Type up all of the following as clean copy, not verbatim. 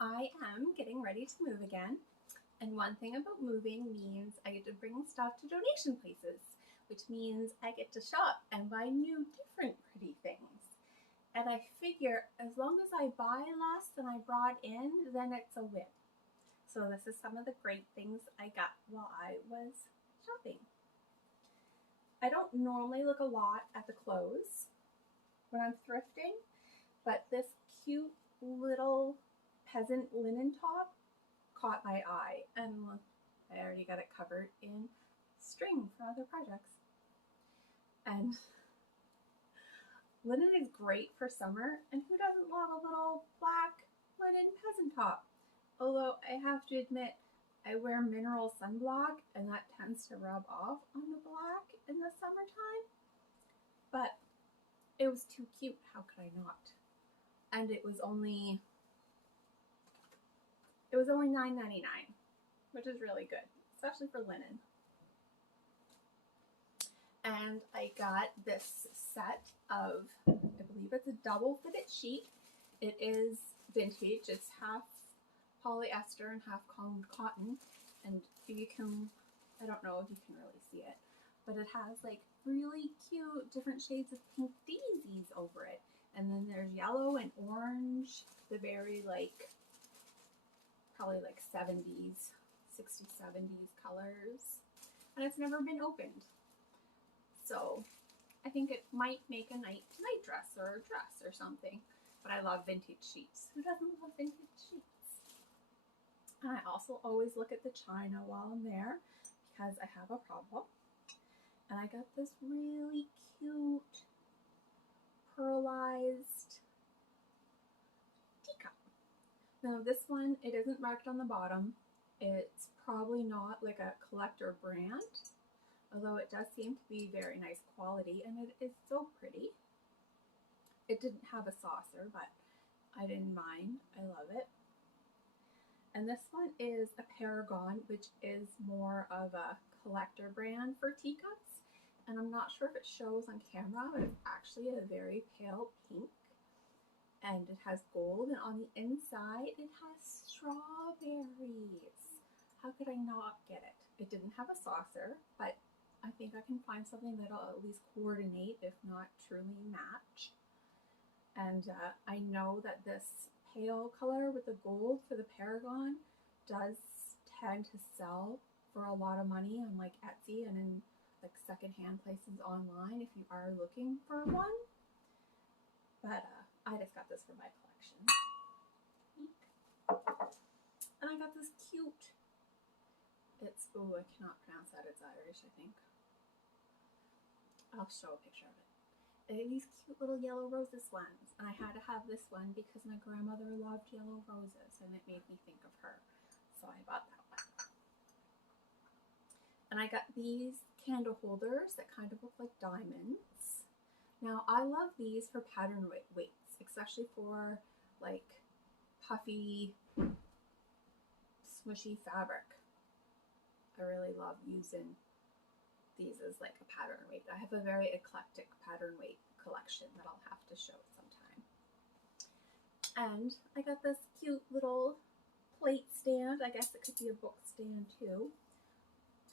I am getting ready to move again, and one thing about moving means I get to bring stuff to donation places, which means I get to shop and buy new, different pretty things. And I figure as long as I buy less than I brought in, then it's a win. So this is some of the great things I got while I was shopping. I don't normally look a lot at the clothes when I'm thrifting, but this cute little peasant linen top caught my eye, and I already got it covered in string for other projects. And linen is great for summer, and who doesn't love a little black linen peasant top? Although I have to admit, I wear mineral sunblock and that tends to rub off on the black in the summertime, but it was too cute, how could I not? And it was only $9.99, which is really good, especially for linen. And I got this set of, I believe it's a double fitted sheet. It is vintage. It's half polyester and half cotton. And you can, I don't know if you can really see it, but it has like really cute different shades of pink daisies over it. And then there's yellow and orange, the very like, probably like 60s, 70s colors. And it's never been opened. So I think it might make a night dress or a dress or something. But I love vintage sheets. Who doesn't love vintage sheets? And I also always look at the china while I'm there because I have a problem. And I got this really cute pearlized teacup. Now this one, it isn't marked on the bottom. It's probably not like a collector brand, although it does seem to be very nice quality, and it is so pretty. It didn't have a saucer, but I didn't mind. I love it. And this one is a Paragon, which is more of a collector brand for teacups. And I'm not sure if it shows on camera, but it's actually a very pale pink. And it has gold, and on the inside it has strawberries. How could I not get it? It didn't have a saucer, but I think I can find something that'll at least coordinate, if not truly match. And I know that this pale color with the gold for the Paragon does tend to sell for a lot of money on like Etsy and in like secondhand places online if you are looking for one. But I just got this for my collection. And I got this cute, it's, oh, I cannot pronounce that, it's Irish, I think. I'll show a picture of it. These cute little yellow roses ones. And I had to have this one because my grandmother loved yellow roses and it made me think of her. So I bought that one. And I got these candle holders that kind of look like diamonds. Now I love these for pattern weights, especially for like puffy, smushy fabric. I really love using these as like a pattern weight. I have a very eclectic pattern weight collection that I'll have to show sometime. And I got this cute little plate stand. I guess it could be a book stand too.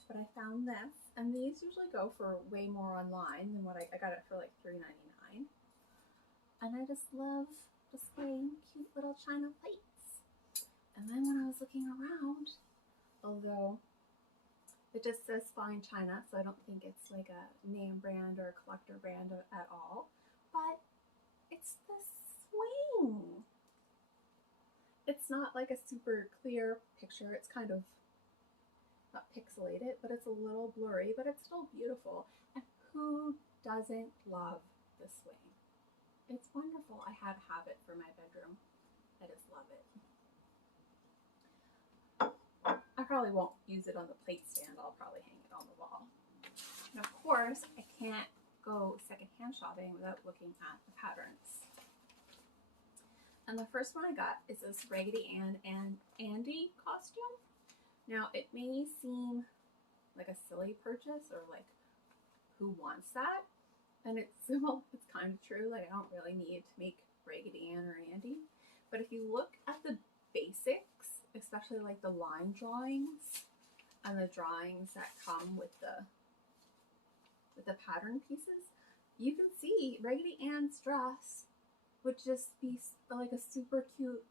But I found this, and these usually go for way more online than what I got it for like $3.99. And I just love displaying cute little china plates. And then when I was looking around, although it just says fine china, so I don't think it's like a name brand or a collector brand at all, but it's the swing. It's not like a super clear picture. It's kind of not pixelated, but it's a little blurry, but it's still beautiful. And who doesn't love the swing? It's wonderful. I had to have it for my bedroom. I just love it. I probably won't use it on the plate stand. I'll probably hang it on the wall. And of course, I can't go secondhand shopping without looking at the patterns. And the first one I got is this Raggedy Ann and Andy costume. Now, it may seem like a silly purchase or like, who wants that? And it's, well, it's kind of true. Like, I don't really need to make Raggedy Ann or Andy. But if you look at the base especially like the line drawings and the drawings that come with the pattern pieces, you can see Raggedy Ann's dress would just be like a super cute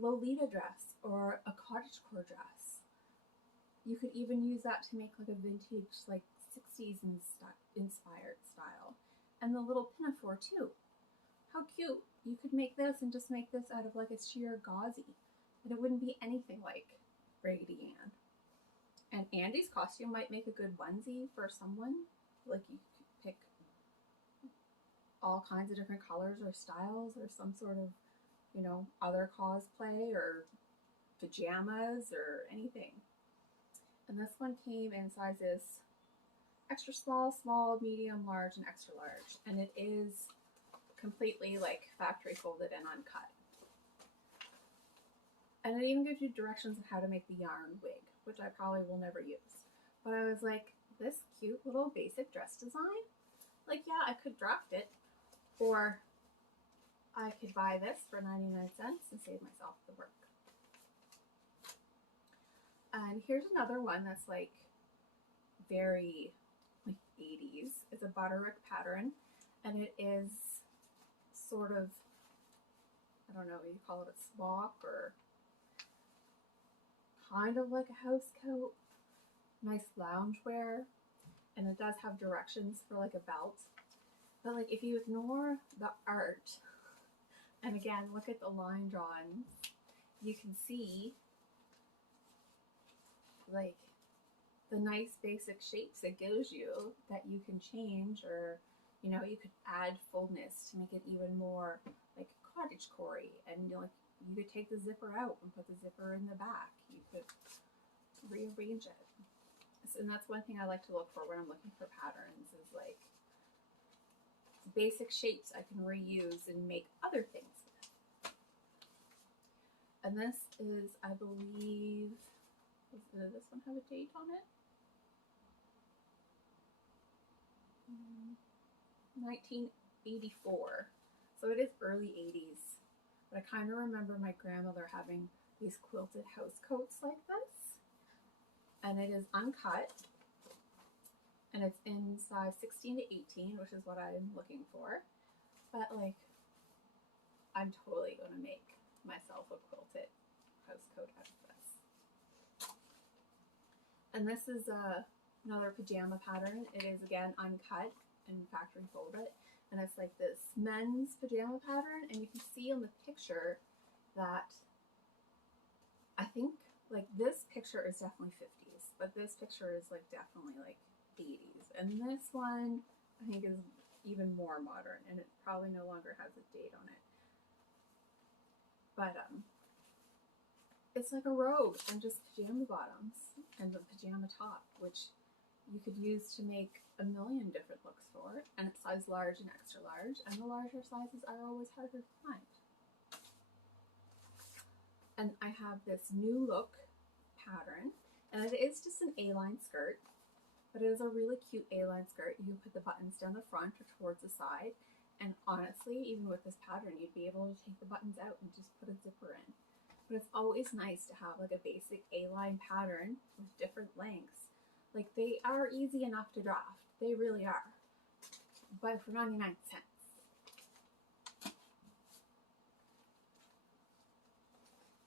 Lolita dress or a cottagecore dress. You could even use that to make like a vintage, like 60s inspired style. And the little pinafore too. How cute. You could make this and just make this out of like a sheer gauzy. And it wouldn't be anything like Raggedy Ann. And Andy's costume might make a good onesie for someone. Like you could pick all kinds of different colors or styles or some sort of, you know, other cosplay or pajamas or anything. And this one came in sizes extra small, small, medium, large, and extra large. And it is completely like factory folded and uncut. And it even gives you directions of how to make the yarn wig, which I probably will never use. But I was like, this cute little basic dress design, like, yeah, I could draft it, or I could buy this for 99 cents and save myself the work. And here's another one that's like very like 80s. It's a butterick pattern, and it is sort of, I don't know what you call it, a smock or kind of like a house coat, nice loungewear, and it does have directions for like a belt. But like if you ignore the art, and again, look at the line drawings, you can see like the nice basic shapes it gives you that you can change, or you know, you could add fullness to make it even more like cottagecore-y, and you know, like you could take the zipper out and put the zipper in the back. You could rearrange it. And that's one thing I like to look for when I'm looking for patterns, is like basic shapes I can reuse and make other things with. And this is, I believe, does this one have a date on it? 1984. So it is early 80s. But I kind of remember my grandmother having these quilted house coats like this. And it is uncut. And it's in size 16 to 18, which is what I'm looking for. But like, I'm totally going to make myself a quilted house coat out of this. And this is another pajama pattern. It is again uncut and factory folded. And it's like this men's pajama pattern. And you can see on the picture that I think like this picture is definitely 50s, but this picture is like definitely like 80s. And this one I think is even more modern, and it probably no longer has a date on it. But it's like a robe and just pajama bottoms and the pajama top, which you could use to make a million different looks for. And it's size large and extra large, and the larger sizes are always harder to find. And I have this new look pattern, and it is just an A-line skirt, but it is a really cute A-line skirt. You can put the buttons down the front or towards the side, and honestly, even with this pattern, you'd be able to take the buttons out and just put a zipper in. But it's always nice to have like a basic A-line pattern with different lengths. Like, they are easy enough to draft. They really are. But for 99 cents.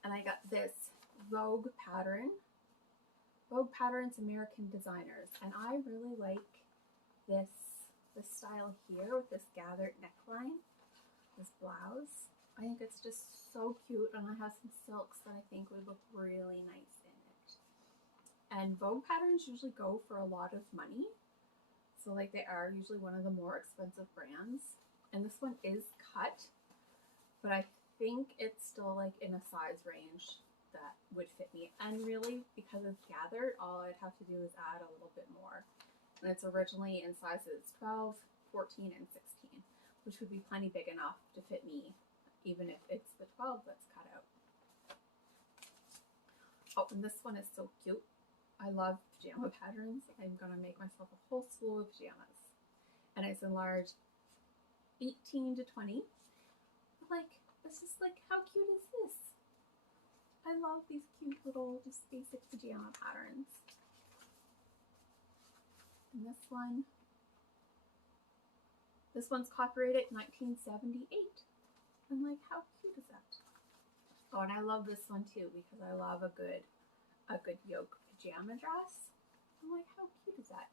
And I got this Vogue pattern. Vogue Patterns American Designers. And I really like this style here with this gathered neckline, this blouse. I think it's just so cute, and I have some silks that I think would look really nice in it. And Vogue patterns usually go for a lot of money. So like, they are usually one of the more expensive brands. And this one is cut, but I think it's still like in a size range that would fit me. And really, because it's gathered, all I'd have to do is add a little bit more. And it's originally in sizes 12, 14, and 16, which would be plenty big enough to fit me, even if it's the 12 that's cut out. Oh, and this one is so cute. I love pajama patterns. I'm going to make myself a whole slew of pajamas. And it's in large 18 to 20. Like, it's just like, how cute is this? I love these cute little just basic pajama patterns. And this one's copyrighted 1978. I'm like, how cute is that? Oh, and I love this one too because I love a good yoke pajama dress. I'm like, how cute is that?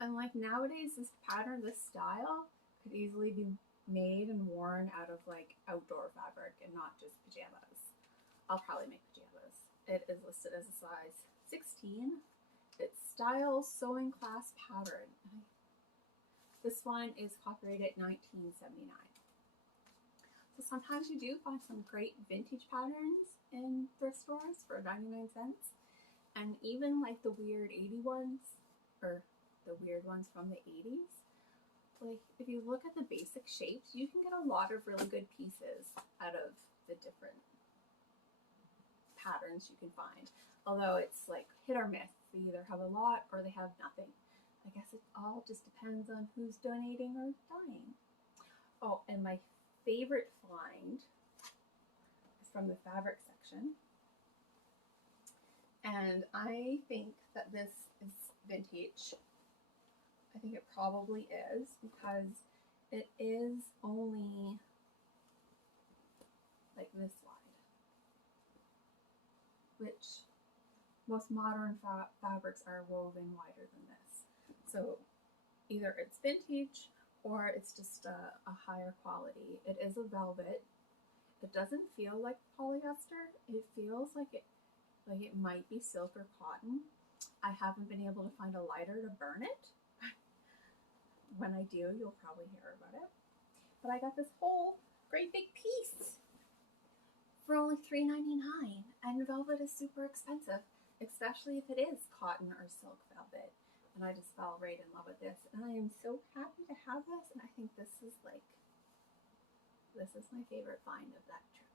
And like nowadays, this pattern, this style could easily be made and worn out of like outdoor fabric and not just pajamas. I'll probably make pajamas. It is listed as a size 16. It's Style Sewing Class Pattern. This one is copyrighted 1979. So sometimes you do find some great vintage patterns in thrift stores for 99 cents. And even like the weird 80 ones, or the weird ones from the 80s, like if you look at the basic shapes, you can get a lot of really good pieces out of the different patterns you can find. Although it's like hit or miss. They either have a lot or they have nothing. I guess it all just depends on who's donating or dying. Oh, and my favorite find is from the fabric section. And I think that this is vintage. I think it probably is because it is only like this wide, which most modern fabrics are woven wider than this. So either it's vintage or it's just a higher quality. It is a velvet. It doesn't feel like polyester. It feels like it might be silk or cotton. I haven't been able to find a lighter to burn it. When I do, you'll probably hear about it. But I got this whole great big piece for only $3.99, and velvet is super expensive, especially if it is cotton or silk velvet. And I just fell right in love with this, and I am so happy to have this, and I think this is my favorite find of that trip.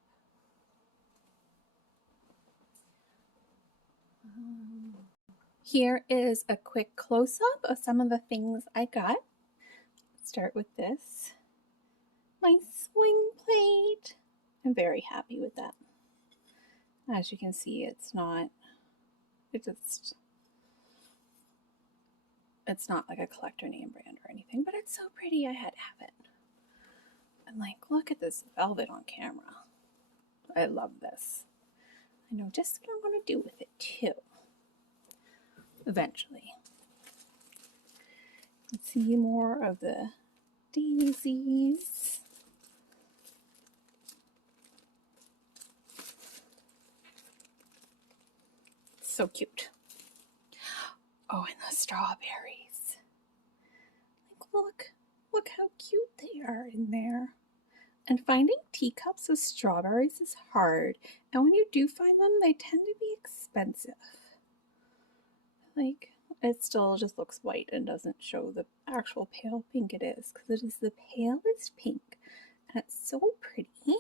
Here is a quick close-up of some of the things I got. Start with this, my swing plate. I'm very happy with that. As you can see, it's not like a collector name brand or anything, but it's so pretty I had to have it. And like, look at this velvet on camera. I love this. I know just what I'm going to do with it too. Eventually. Let's see more of the daisies. So cute. Oh, and the strawberries. Like, look how cute they are in there. And finding teacups with strawberries is hard. And when you do find them, they tend to be expensive. Like, it still just looks white and doesn't show the actual pale pink it is, because it is the palest pink. And it's so pretty. And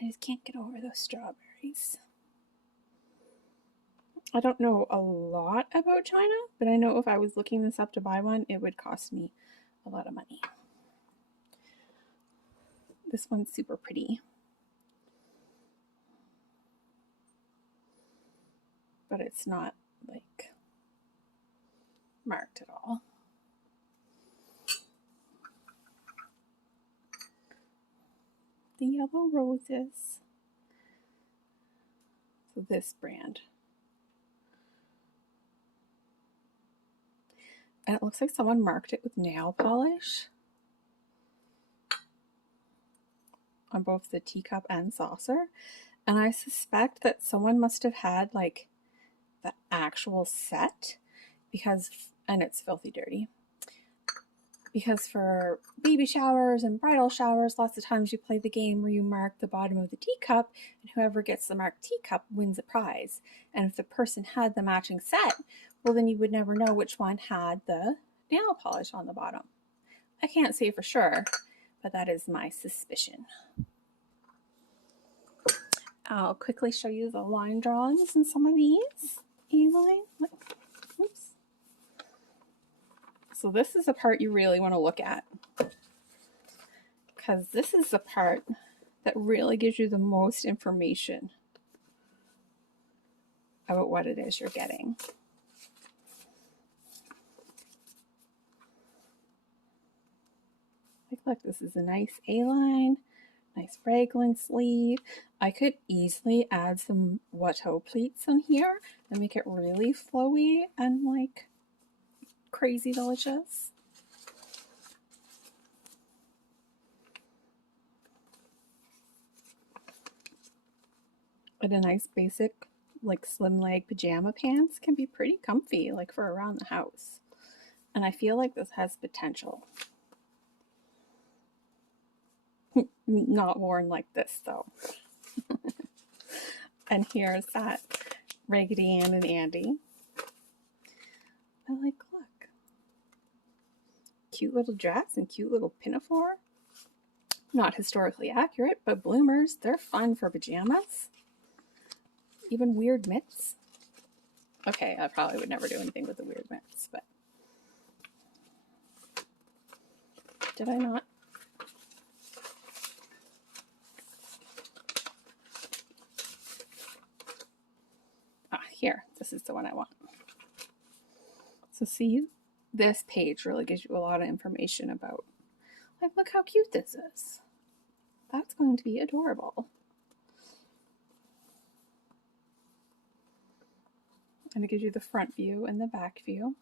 I just can't get over those strawberries. I don't know a lot about China, but I know if I was looking this up to buy one, it would cost me a lot of money. This one's super pretty. But it's not like marked at all. The yellow roses. So this brand. And it looks like someone marked it with nail polish on both the teacup and saucer. And I suspect that someone must have had like the actual set and it's filthy dirty. Because for baby showers and bridal showers, lots of times you play the game where you mark the bottom of the teacup, and whoever gets the marked teacup wins a prize. And if the person had the matching set, well, then you would never know which one had the nail polish on the bottom. I can't say for sure, but that is my suspicion. I'll quickly show you the line drawings in some of these easily. Oops. So this is the part you really want to look at, because this is the part that really gives you the most information. about what it is you're getting. Like, look, this is a nice A-line, nice raglan sleeve. I could easily add some watteau pleats on here and make it really flowy and like crazy delicious. And a nice basic like slim leg pajama pants can be pretty comfy like for around the house. And I feel like this has potential. Not worn like this though. And here's that Raggedy Ann and Andy. I like, look. Cute little dress and cute little pinafore. Not historically accurate, but bloomers, they're fun for pajamas. Even weird mitts. Okay, I probably would never do anything with the weird mitts, but did I not? Here, this is the one I want. So see, this page really gives you a lot of information about, like, look how cute this is. That's going to be adorable. And it gives you the front view and the back view.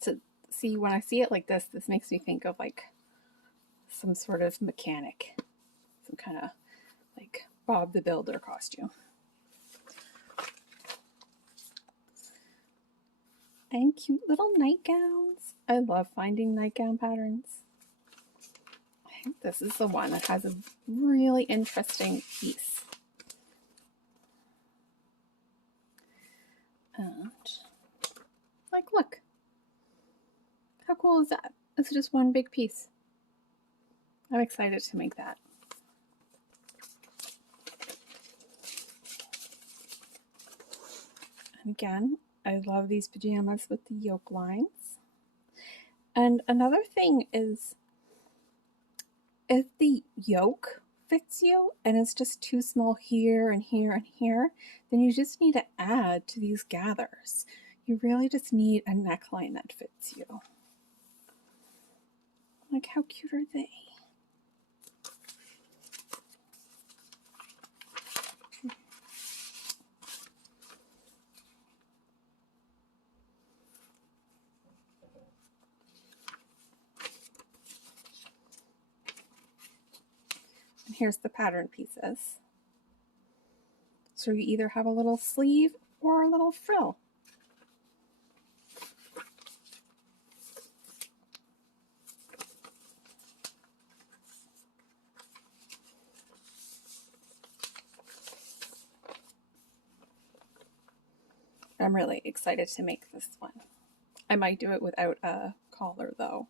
So see, when I see it like this makes me think of like some sort of mechanic, some kind of like Bob the Builder costume. And cute little nightgowns. I love finding nightgown patterns. I think this is the one that has a really interesting piece. And like, look, how cool is that? It's just one big piece. I'm excited to make that. And again, I love these pajamas with the yoke lines. And another thing is, if the yoke fits you and it's just too small here and here and here, then you just need to add to these gathers. You really just need a neckline that fits you. Like, how cute are they? And here's the pattern pieces. So you either have a little sleeve or a little frill. I'm really excited to make this one. I might do it without a collar though,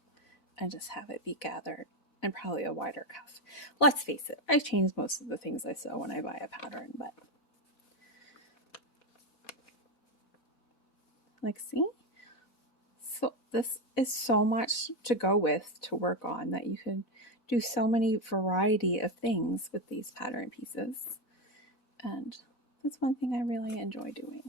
and just have it be gathered and probably a wider cuff. Let's face it, I change most of the things I sew when I buy a pattern, but like, see? So this is so much to go with, to work on, that you can do so many variety of things with these pattern pieces. And that's one thing I really enjoy doing.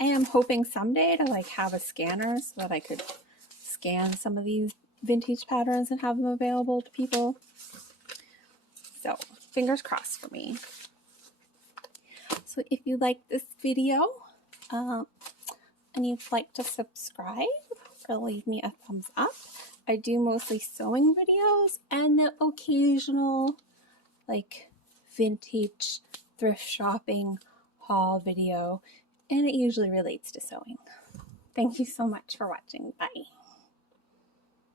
I am hoping someday to like have a scanner so that I could scan some of these vintage patterns and have them available to people. So fingers crossed for me. So if you like this video and you'd like to subscribe or leave me a thumbs up, I do mostly sewing videos and the occasional like vintage thrift shopping haul video, and it usually relates to sewing. Thank you so much for watching. Bye.